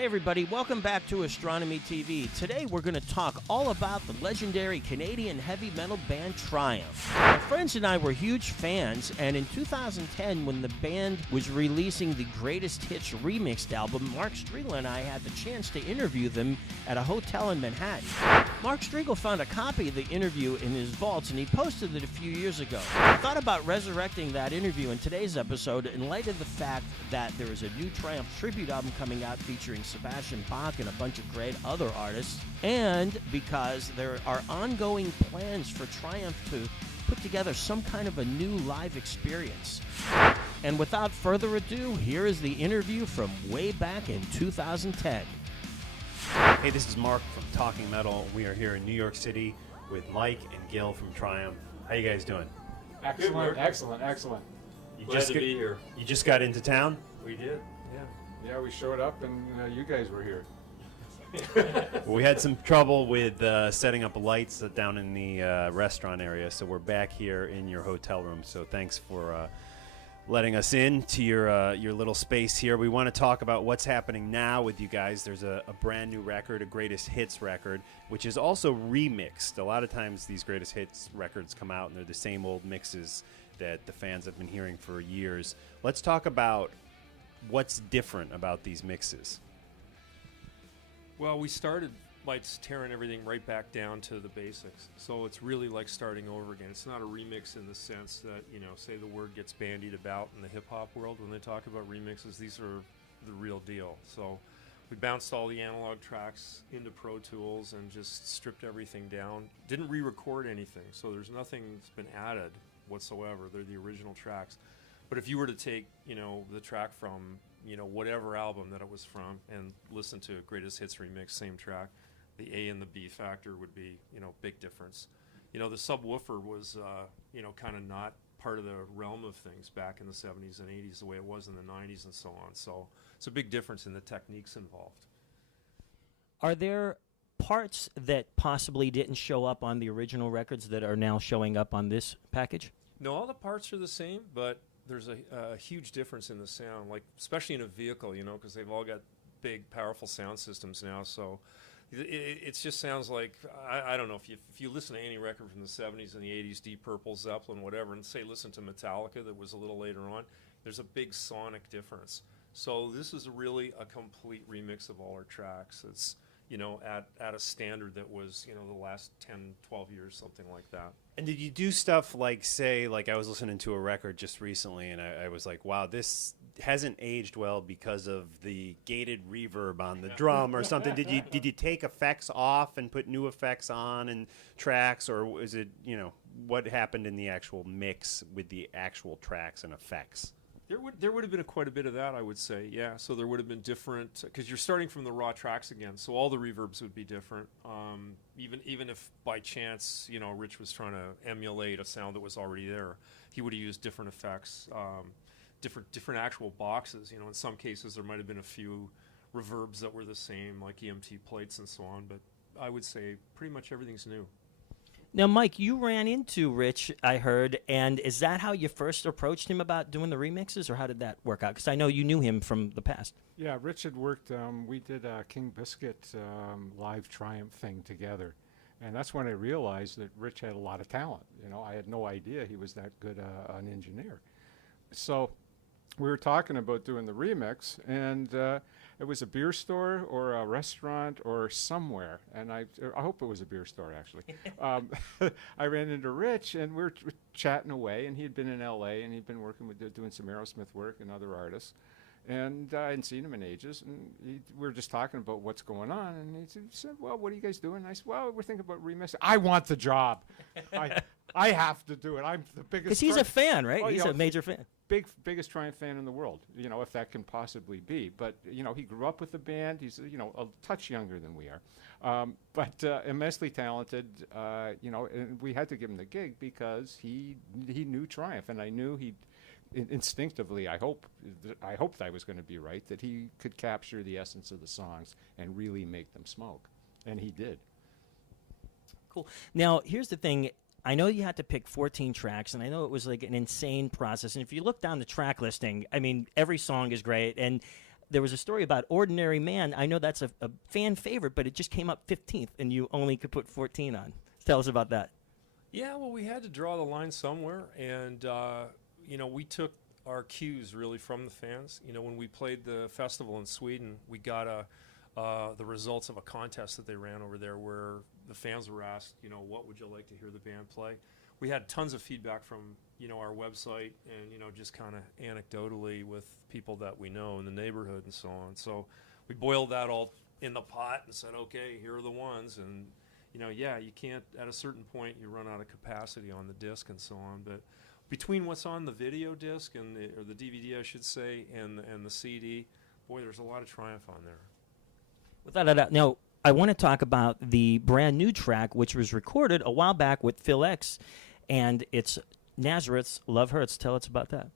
Hey everybody, welcome back to Ostronomy TV. Today we're going to talk all about the legendary Canadian heavy metal band Triumph. My friends and I were huge fans, and in 2010 when the band was releasing the Greatest Hits Remixed album, Mark Strigl and I had the chance to interview them at a hotel in Manhattan. Mark Strigl found a copy of the interview in his vaults and he posted it a few years ago. I thought about resurrecting that interview in today's episode in light of the fact that there is a new Triumph tribute album coming out featuring Sebastian Bach and a bunch of great other artists, and because there are ongoing plans for Triumph to put together some kind of a new live experience. And without further ado, here is the interview from way back in 2010. Hey, this is Mark from Talking Metal. We are here in New York City with Mike and Gil from Triumph. How you guys doing? Excellent, excellent. Glad to be here. You just got into town? We did, yeah. Yeah, we showed up and you guys were here. Well, we had some trouble with setting up lights down in the restaurant area, so we're back here in your hotel room. So thanks for letting us in to your little space here. We want to talk about what's happening now with you guys. There's a brand new record, a Greatest Hits record, which is also remixed. A lot of times these Greatest Hits records come out and they're the same old mixes that the fans have been hearing for years. Let's talk about what's different about these mixes. Well, we started by just tearing everything right back down to the basics. So it's really like starting over again. It's not a remix in the sense that, you know, say the word gets bandied about in the hip-hop world when they talk about remixes. These are the real deal. So we bounced all the analog tracks into Pro Tools and just stripped everything down. Didn't re-record anything, so there's nothing that's been added whatsoever. They're the original tracks. But if you were to take, you know, the track from, you know, whatever album that it was from and listen to Greatest Hits Remix, same track, the A and the B factor would be, you know, big difference. You know, the subwoofer was, you know, kind of not part of the realm of things back in the 70s and 80s the way it was in the 90s and so on. So it's a big difference in the techniques involved. Are there parts that possibly didn't show up on the original records that are now showing up on this package? No, all the parts are the same, but there's a huge difference in the sound, like especially in a vehicle, you know, because they've all got big, powerful sound systems now. So it just sounds like, I don't know, if you listen to any record from the 70s and the 80s, Deep Purple, Zeppelin, whatever, and say listen to Metallica that was a little later on, there's a big sonic difference. So this is really a complete remix of all our tracks. It's, you know, at a standard that was, you know, the last 10, 12 years, something like that. And did you do stuff like, say, like I was listening to a record just recently and I was like, wow, this hasn't aged well because of the gated reverb on the drum or something. Did you take effects off and put new effects on and tracks, or is it, you know, what happened in the actual mix with the actual tracks and effects? There would have been quite a bit of that, I would say, yeah. So there would have been different, because you're starting from the raw tracks again, so all the reverbs would be different. Even if by chance, you know, Rich was trying to emulate a sound that was already there, he would have used different effects, different actual boxes. You know, in some cases there might have been a few reverbs that were the same, like EMT plates and so on, but I would say pretty much everything's new. Now, Mike, you ran into Rich, I heard, and is that how you first approached him about doing the remixes, or how did that work out? Because I know you knew him from the past. Yeah, Rich had worked, we did a King Biscuit live Triumph thing together. And that's when I realized that Rich had a lot of talent. You know, I had no idea he was that good an engineer. So we were talking about doing the remix, and it was a beer store or a restaurant or somewhere, and I hope it was a beer store, actually. I ran into Rich, and we were chatting away, and he had been in L.A., and he'd been working with doing some Aerosmith work and other artists, and I hadn't seen him in ages, and we were just talking about what's going on, and he said, well, what are you guys doing? And I said, well, we're thinking about remixing. I want the job. I have to do it. I'm the biggest. Because he's a fan, right? He's a major fan. Biggest Triumph fan in the world, you know, if that can possibly be. But, you know, he grew up with the band. He's, you know, a touch younger than we are, but immensely talented, you know, and we had to give him the gig because he knew Triumph, and I knew instinctively, I hoped I was going to be right, that he could capture the essence of the songs and really make them smoke, and he did. Cool. Now, here's the thing. I know you had to pick 14 tracks, and I know it was like an insane process. And if you look down the track listing, I mean, every song is great. And there was a story about Ordinary Man. I know that's a fan favorite, but it just came up 15th, and you only could put 14 on. Tell us about that. Yeah, well, we had to draw the line somewhere, and we took our cues really from the fans. When we played the festival in Sweden, we got the results of a contest that they ran over there, where the fans were asked, what would you like to hear the band play? We had tons of feedback from our website, and just kind of anecdotally with people that we know in the neighborhood and so on. So we boiled that all in the pot and said, okay, here are the ones, and you can't, at a certain point, you run out of capacity on the disc and so on. But between what's on the video disc or the DVD, I should say, and the CD, boy, there's a lot of Triumph on there. Without a doubt. Now, I want to talk about the brand new track, which was recorded a while back with Phil X, and it's Nazareth's Love Hurts. Tell us about that.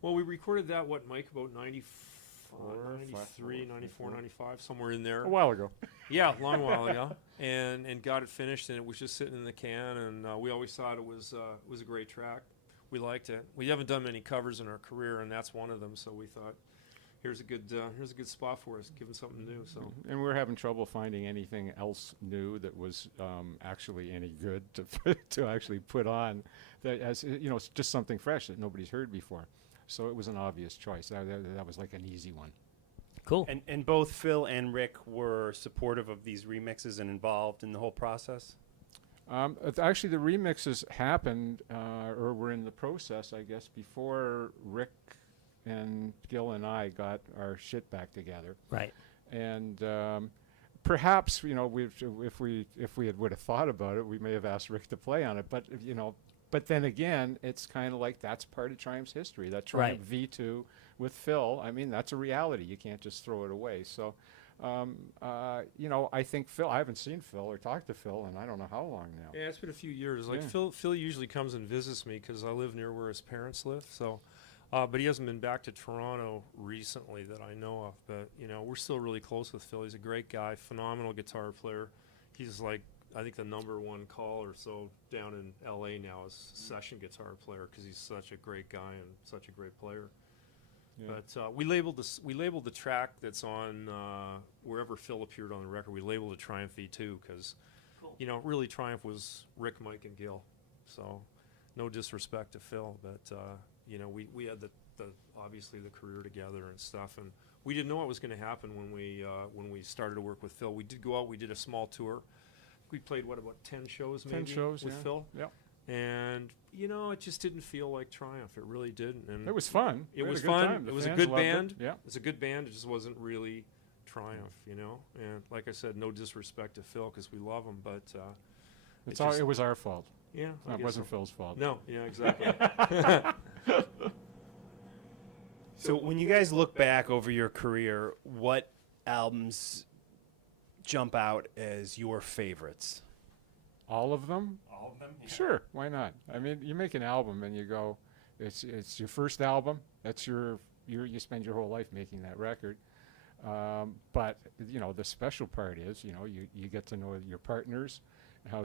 Well, we recorded that, Mike, about 93, 94, 95, somewhere in there. A while ago. Yeah, a long while ago, and got it finished, and it was just sitting in the can, and we always thought it was a great track. We liked it. We haven't done many covers in our career, and that's one of them. So we thought, here's a good spot for us, give them something new. So, and we're having trouble finding anything else new that was actually any good to actually put on. That as it's just something fresh that nobody's heard before. So it was an obvious choice. That was like an easy one. Cool. And both Phil and Rik were supportive of these remixes and involved in the whole process? Actually, the remixes happened, or were in the process, I guess, before Rik and Gil and I got our shit back together. Right. And perhaps, if we would have thought about it, we may have asked Rik to play on it. But but then again, it's kind of like that's part of Triumph's history. That Triumph V2 with Phil, I mean, that's a reality. You can't just throw it away. So, I think Phil, I haven't seen Phil or talked to Phil in I don't know how long now. Yeah, it's been a few years. Like Phil usually comes and visits me because I live near where his parents live. So, but he hasn't been back to Toronto recently that I know of. But, we're still really close with Phil. He's a great guy, phenomenal guitar player. He's like, I think the number one call or so down in L.A. now is session guitar player because he's such a great guy and such a great player. Yeah. But we labeled the track that's on wherever Phil appeared on the record. We labeled it Triumph V2 because, really Triumph was Rik, Mike, and Gil. So, no disrespect to Phil, but we had the obviously the career together and stuff, and we didn't know what was going to happen when we started to work with Phil. We did go out. We did a small tour. We played about 10 shows maybe 10 shows with Phil. Yeah. And it just didn't feel like Triumph. It really didn't. And it was fun. It was fun. It was a good band. Yeah. It was a good band. It just wasn't really Triumph, And like I said, no disrespect to Phil because we love him, but it was our fault. Yeah, it wasn't Phil's fault. No, yeah, exactly. So when you guys look back over your career, what albums jump out as your favorites? All of them? All of them? Yeah. Sure, why not? I mean, you make an album and you go, it's your first album. That's you spend your whole life making that record. But the special part is, you get to know your partners, how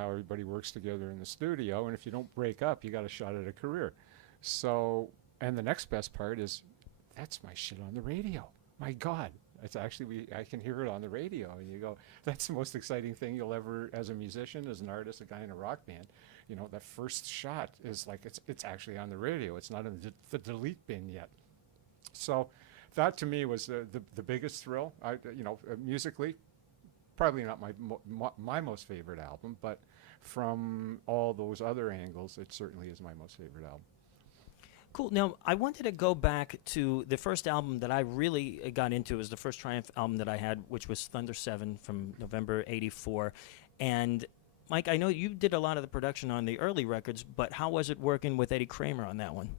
everybody works together in the studio, and if you don't break up, you got a shot at a career. So, and the next best part is, that's my shit on the radio. My God. It's actually, I can hear it on the radio, and you go, that's the most exciting thing you'll ever, as a musician, as an artist, a guy in a rock band, that first shot is like, it's actually on the radio. It's not in the delete bin yet. So that to me was the biggest thrill. Musically, probably not my most favorite album, but from all those other angles, it certainly is my most favorite album. Cool. Now, I wanted to go back to the first album that I really got into. It was the first Triumph album that I had, which was Thunder 7 from November '84. And, Mike, I know you did a lot of the production on the early records, but how was it working with Eddie Kramer on that one?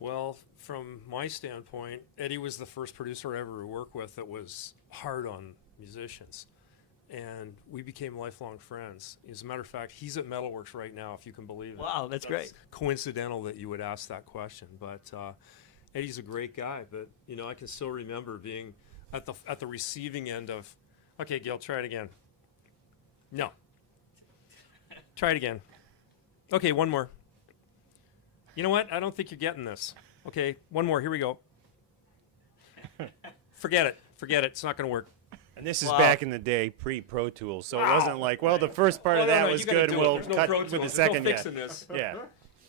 Well, from my standpoint, Eddie was the first producer I ever worked with that was hard on musicians. And we became lifelong friends. As a matter of fact, he's at Metalworks right now, if you can believe it. Wow, that's great. Coincidental that you would ask that question. But Eddie's a great guy. But, I can still remember being at the receiving end of, okay, Gil, try it again. No. Try it again. Okay, one more. You know what? I don't think you're getting this. Okay, one more. Here we go. Forget it. It's not going to work. And this is Wow. back in the day, pre-Pro Tools, so it wasn't like, well, the first part of that was you gotta good, do it. we'll There's no cut Pro with Tools. the There's second no yet. fixing this. Yeah.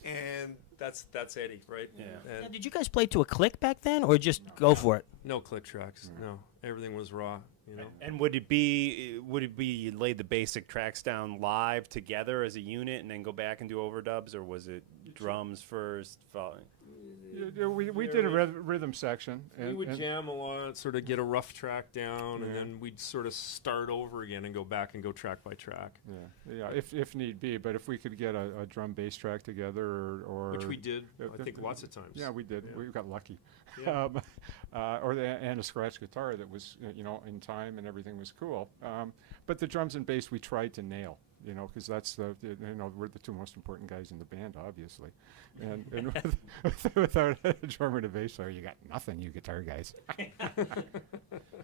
And that's Eddie, right? Yeah. Now, And did you guys play to a click back then, or just go for it? no click tracks. No, everything was raw. You know. And would it be you laid the basic tracks down live together as a unit and then go back and do overdubs, or was it drums first? We did a rhythm section. We would jam a lot, sort of get a rough track down, and then we'd sort of start over again and go back and go track by track. Yeah, if need be. But if we could get a drum bass track together, or Which we did, I think, lots of times. Yeah, we did. Yeah. We got lucky. Yeah. And a scratch guitar that was in time and everything was cool. But the drums and bass we tried to nail. Because that's we're the two most important guys in the band, obviously, and without a drummer and a bass player, you got nothing, you guitar guys.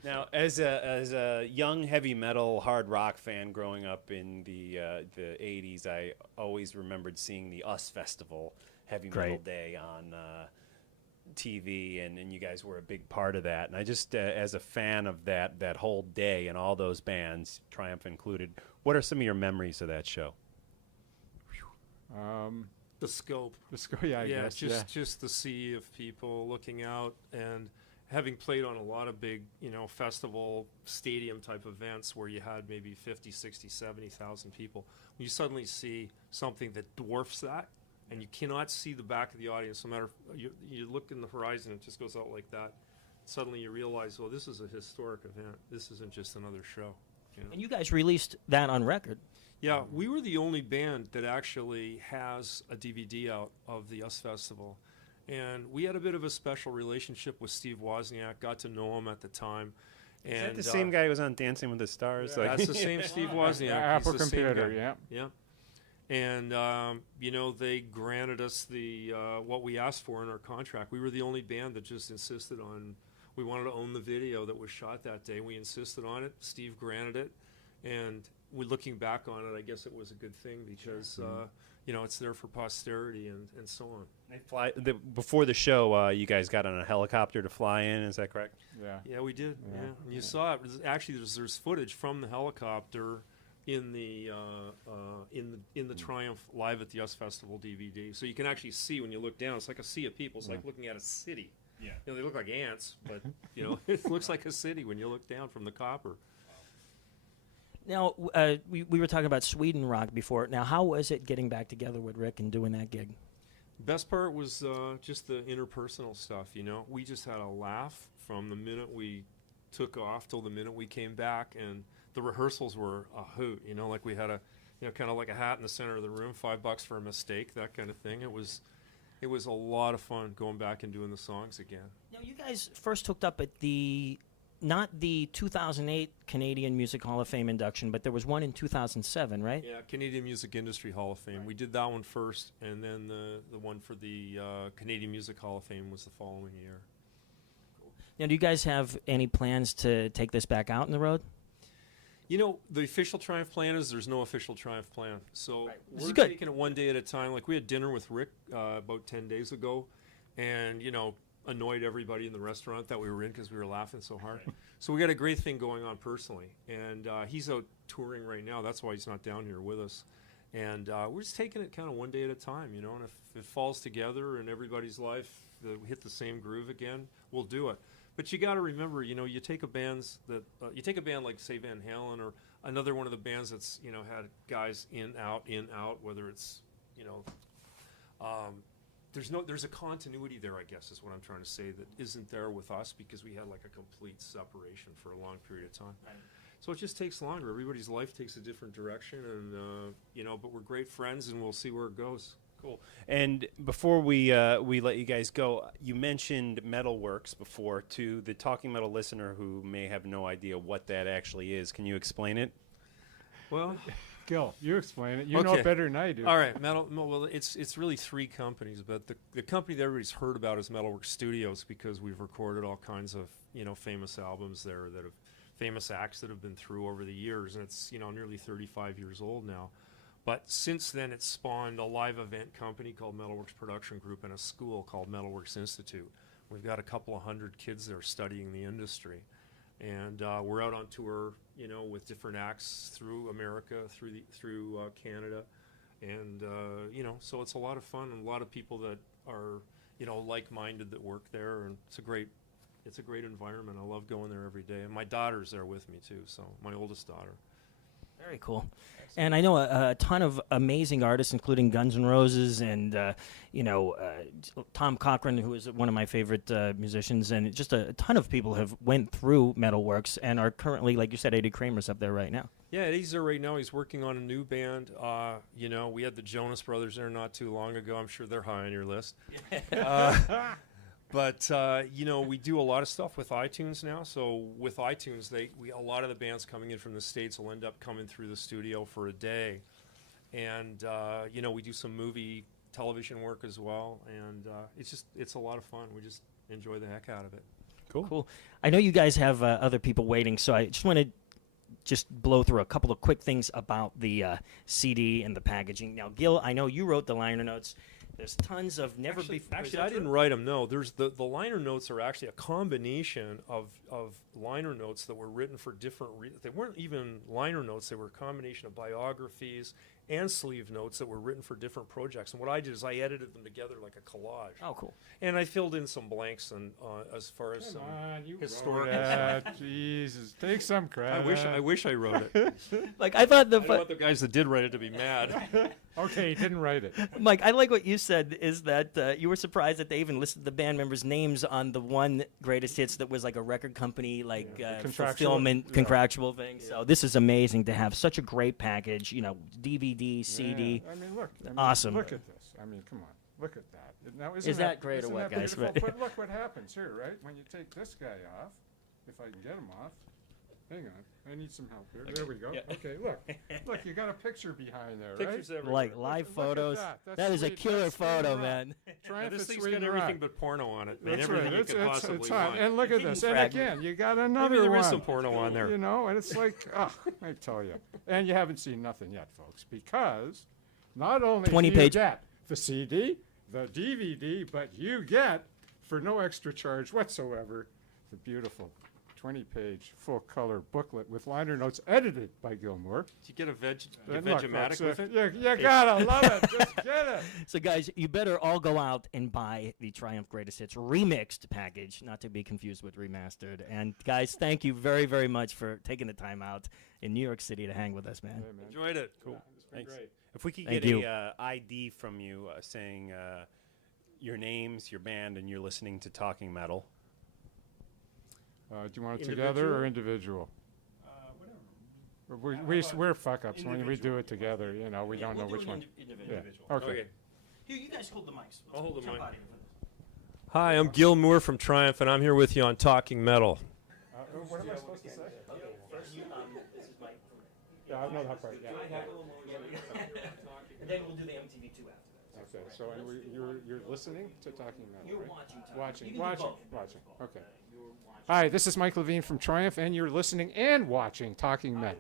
Now, as a young heavy metal hard rock fan growing up in the 80s, I always remembered seeing the US Festival Heavy Metal Day on TV, and you guys were a big part of that. And I just, as a fan of that whole day and all those bands, Triumph included, what are some of your memories of that show? The scope. Yeah, I Yeah, guess. just the sea of people looking out, and having played on a lot of big, festival stadium type events where you had maybe 50, 60, 70,000 people, when you suddenly see something that dwarfs that, and you cannot see the back of the audience, no matter, you look in the horizon, it just goes out like that. Suddenly you realize, well, this is a historic event. This isn't just another show. And you guys released that on record. Yeah, we were the only band that actually has a DVD out of the US Festival. And we had a bit of a special relationship with Steve Wozniak, got to know him at the time. Is And that the same guy who was on Dancing with the Stars? Yeah, that's the same Steve Wozniak. Apple He's the same Computer, guy. yeah. And, they granted us the what we asked for in our contract. We were the only band that just insisted on, we wanted to own the video that was shot that day. We insisted on it. Steve granted it. And looking back on it, I guess it was a good thing because, it's there for posterity and so on. Before the show, you guys got on a helicopter to fly in, is that correct? Yeah. Yeah, we did. Yeah. And you saw it. Actually, there's footage from the helicopter in the Triumph Live at the US Festival DVD. So you can actually see when you look down. It's like a sea of people. It's like looking at a city. Yeah. They look like ants, but it looks like a city when you look down from the copper. Now, we were talking about Sweden Rock before. Now, how was it getting back together with Rik and doing that gig? Best part was just the interpersonal stuff. We just had a laugh from the minute we took off till the minute we came back, and the rehearsals were a hoot. Like we had a, kind of like a hat in the center of the room, $5 for a mistake, that kind of thing. It was a lot of fun going back and doing the songs again. Now, you guys first hooked up at not the 2008 Canadian Music Hall of Fame induction, but there was one in 2007, right? Yeah, Canadian Music Industry Hall of Fame. Right. We did that one first, and then the one for the Canadian Music Hall of Fame was the following year. Now, do you guys have any plans to take this back out on the road? The official Triumph plan is there's no official Triumph plan. So we're good. taking it one day at a time. Like we had dinner with Rik about 10 days ago, and, annoyed everybody in the restaurant that we were in because we were laughing so hard. So we got a great thing going on personally. And he's out touring right now. That's why he's not down here with us. And we're just taking it kind of one day at a time, and if it falls together and everybody's life hit the same groove again, we'll do it. But you got to remember, you take a band like, say, Van Halen, or another one of the bands that's, had guys in, out, whether it's, there's a continuity there, I guess, is what I'm trying to say, that isn't there with us because we had like a complete separation for a long period of time. Right. So it just takes longer. Everybody's life takes a different direction, and but we're great friends, and we'll see where it goes. Cool. And before we let you guys go, you mentioned Metalworks before to the Talking Metal listener who may have no idea what that actually is. Can you explain it? Well, Gil, you explain it. You know it better than I do. All right, well, it's really three companies, but the company that everybody's heard about is Metalworks Studios because we've recorded all kinds of famous albums there that have famous acts that have been through over the years, and it's nearly 35 years old now. But since then, it's spawned a live event company called Metalworks Production Group and a school called Metalworks Institute, We've got a couple of hundred kids there studying the industry. And we're out on tour, with different acts through America, through Canada. And, so it's a lot of fun, and a lot of people that are, like-minded that work there. And it's a great environment. I love going there every day. And my daughter's there with me, too, so my oldest daughter. Very cool. And I know a ton of amazing artists, including Guns N' Roses and, Tom Cochran, who is one of my favorite musicians, and just a ton of people have went through Metalworks and are currently, like you said, Eddie Kramer's up there right now. Yeah, Eddie's there right now. He's working on a new band. We had the Jonas Brothers there not too long ago. I'm sure they're high on your list. But we do a lot of stuff with iTunes now. So with iTunes, a lot of the bands coming in from the States will end up coming through the studio for a day, and we do some movie, television work as well, and it's a lot of fun. We just enjoy the heck out of it. Cool. I know you guys have other people waiting, so I just want to blow through a couple of quick things about the CD and the packaging. Now, Gil, I know you wrote the liner notes. There's tons of Actually, I didn't write them. No, there's the liner notes are actually a combination of liner notes that were written for different reasons. They weren't even liner notes. They were a combination of biographies and sleeve notes that were written for different projects. And what I did is I edited them together like a collage. Oh, cool. And I filled in some blanks and as far as Come some on, you historical wrote it. Jesus, take some credit. I wish I wrote it. Like, I thought I don't want the guys that did write it to be mad. Okay, he didn't write it. Mike, I like what you said is that you were surprised that they even listed the band members' names on the one greatest hits that was like a record company, like fulfillment, contractual thing. So this is amazing to have such a great package, DVD, CD. I mean, look. Awesome. Look at this. I mean, come on. Look at that. Now, Is that great or what, guys? But look what happens here, right? When you take this guy off, if I can get him off. Hang on. I need some help here. Okay. There we go. Yeah. Okay, look. Look, you got a picture behind there, Pictures right? everywhere. Like live photos. That is a sweet. killer That's photo, rock. man. This thing's got everything but porno on it. That's everything right. you could possibly it's hot. want. And look at this. And again, you got another Maybe there one. is some porno on there. And it's like, I tell you. And you haven't seen nothing yet, folks, because not only 20 do you page. get the CD, the DVD, but you get, for no extra charge whatsoever, the beautiful 20-page full-color booklet with liner notes edited by Gilmour. Did you get a And look, Vegematic folks, with it? You gotta love it. Just get it. So, guys, you better all go out and buy the Triumph Greatest Hits remixed package, not to be confused with remastered. And, guys, thank you very, very much for taking the time out in New York City to hang with us, man. Hey, man. Enjoyed it. Cool. It's been Thanks. great. If we could Thank get you. a ID from you saying your names, your band, and you're listening to Talking Metal. Do you want it together or individual? We're fuck-ups when we do it together. We don't know which one. Yeah. Okay. Here, you guys hold the mics. I'll hold the mic. Hi, I'm Gil Moore from Triumph, and I'm here with you on Talking Metal. What am I supposed to say? This is Mike. Yeah, I know that part. Yeah. And then we'll do the MTV2 after that. Okay. So you're listening to Talking Metal. You're right? watching. Watching. Okay. Hi, this is Mike Levine from Triumph, and you're listening and watching Talking Metal.